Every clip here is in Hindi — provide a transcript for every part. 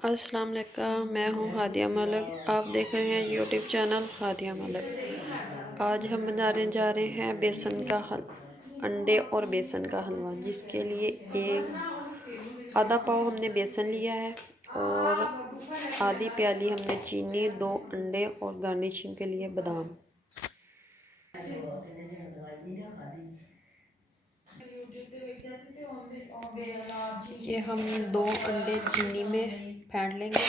अस्सलाम वालेकुम, मैं हूँ हादिया मलिक। आप देख रहे हैं यूट्यूब चैनल हादिया मलिक। आज हम बनाने जा रहे हैं बेसन का अंडे और बेसन का हलवा, जिसके लिए एक आधा पाव हमने बेसन लिया है और आधी प्याली हमने चीनी, 2 अंडे और गार्निशिंग के लिए बादाम। ये हम 2 अंडे चीनी में फेंट लेंगे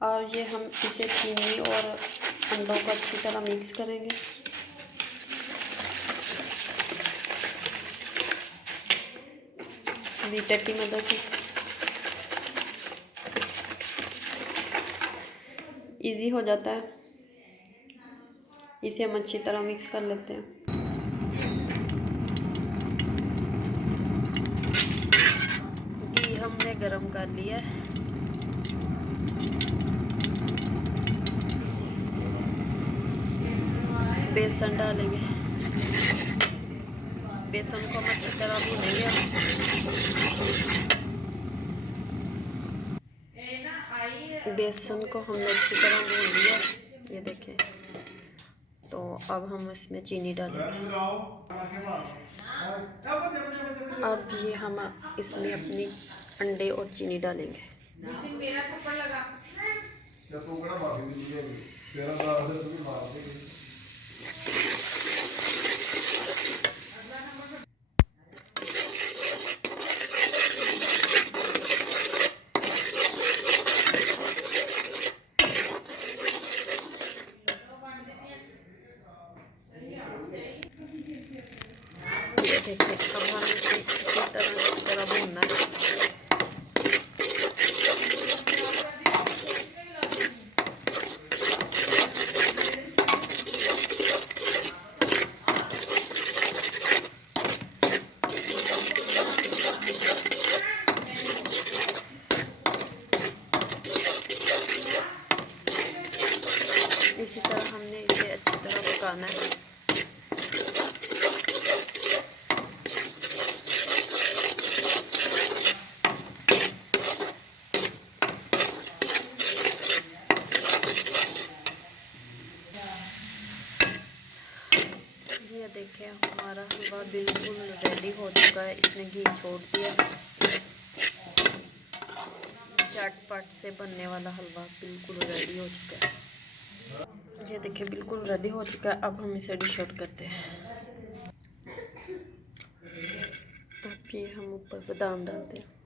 और ये हम इसे चीनी और अंडों को अच्छी तरह मिक्स करेंगे। बीटर की मदद से इजी हो जाता है। इसे हम अच्छी तरह मिक्स कर लेते हैं। घी हमने गरम कर लिया है। बेसन डालेंगे। बेसन को हम अच्छी तरह भूनेंगे। बेसन को हमने अच्छी तरह भून लिया, ये देखें। तो अब हम इसमें चीनी डालेंगे। अब ये हम इसमें अपनी अंडे और चीनी डालेंगे। देखिए, अब हम इसे इसी तरह भूनना है। इसी तरह हमने इसे अच्छी तरह पकाना है। ये देखिए, हमारा हलवा बिल्कुल रेडी हो चुका है। इसने घी छोड़ दिया। चटपट से बनने वाला हलवा बिल्कुल रेडी हो चुका है। ये देखिए, बिल्कुल रेडी हो चुका है। अब हम इसे डिश आउट करते हैं। अब ये हम ऊपर बादाम डालते हैं।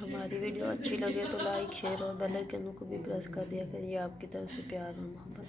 हमारी वीडियो अच्छी लगे तो लाइक, शेयर और बेल आइकन को भी प्रेस कर दिया करिए। आपकी तरफ से प्यार और मोहब्बत।